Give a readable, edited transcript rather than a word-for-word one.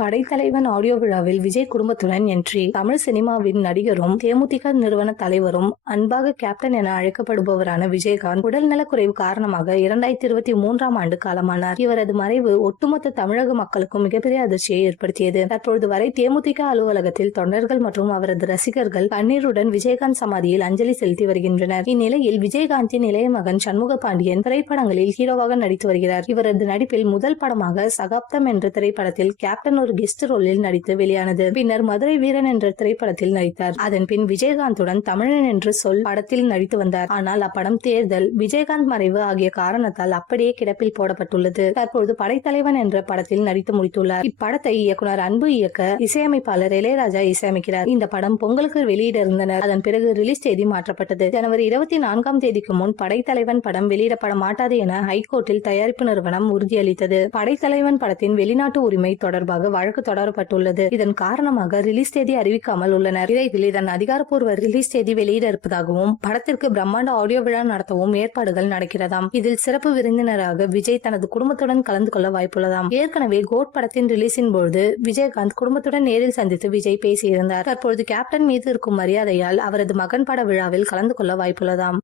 படைத்தலைவன் audio விழாவில் விஜய் குடும்பத்துடன் entry. Tamil சினிமாவின் நடிகரும் தேமுதிக நிறுவன தலைவரும் அன்பாக கேப்டன் என அழைக்கப்படுபவரான விஜயகாந்த் உடல்நலக்குறைவு காரணமாக 2023ஆம் ஆண்டு காலமானார். இவரது மறைவு ஒட்டுமொத்த தமிழக மக்களுக்கும் மிகப்பெரிய அதிர்ச்சியை ஏற்படுத்தியது. தற்பொழுது வரை தேமுதிக அலுவலகத்தில் தொண்டர்கள் மற்றும் அவரது ரசிகர்கள் கண்ணீருடன் விஜயகாந்த் சமாதியில் அஞ்சலி செலுத்தி வருகின்றனர். இந்நிலையில் விஜயகாந்தின் இளைய மகன் சண்முக பாண்டியன் திரைப்படங்களில் ஹீரோவாக நடித்து வருகிறார். இவரது நடிப்பில் முதல் படமாக சகாப்தம் என்ற திரைப்படத்தில் கேப்டன் ஒரு கெஸ்ட் ரோலில் நடித்து வெளியானது. பின்னர் மதுரை வீரன் என்ற திரைப்படத்தில் நடித்தார். அதன் பின் விஜயகாந்துடன் தமிழன் என்று சொல் படத்தில் நடித்து வந்தார். ஆனால் அப்படம் தேர்தல், விஜயகாந்த் மறைவு ஆகிய காரணத்தால் அப்படியே கிடப்பில் போடப்பட்டுள்ளது. தற்போது படைத்தலைவன் என்ற படத்தில் நடித்து முடித்துள்ளார். இப்படத்தை இயக்குனர் அன்பு இயக்க இசையமைப்பாளர் இளையராஜா இசையமைக்கிறார். இந்த படம் பொங்கலுக்கு வெளியிட இருந்தனர். அதன் பிறகு ரிலீஸ் தேதி மாற்றப்பட்டது. ஜனவரி 24ஆம் தேதிக்கு முன் படைத்தலைவன் படம் வெளியிடப்பட மாட்டாது என ஹைகோர்ட்டில் தயாரிப்பு நிறுவனம் உறுதியளித்தது. படைத்தலைவன் படத்தின் வெளிநாட்டு உரிமை தொடர்பாக வழக்கு தொடரப்பட்டுள்ளது. இதன் காரணமாக ரிலீஸ் தேதி அறிவிக்காமல் உள்ளனர். விரைவில் இதன் அதிகாரப்பூர்வ ரிலீஸ் தேதி வெளியிட இருப்பதாகவும் படத்திற்கு பிரம்மாண்ட ஆடியோ விழா நடத்தவும் ஏற்பாடுகள் நடக்கிறதாம். இதில் சிறப்பு விருந்தினராக விஜய் தனது குடும்பத்துடன் கலந்து கொள்ள வாய்ப்புள்ளதாம். ஏற்கனவே கோட் படத்தின் ரிலீஸின் பொழுது விஜயகாந்த் குடும்பத்துடன் நேரில் சந்தித்து விஜய் பேசியிருந்தார். தற்பொழுது கேப்டன் மீது இருக்கும் மரியாதையால் அவரது மகன் பட விழாவில் கலந்து கொள்ள வாய்ப்புள்ளதாம்.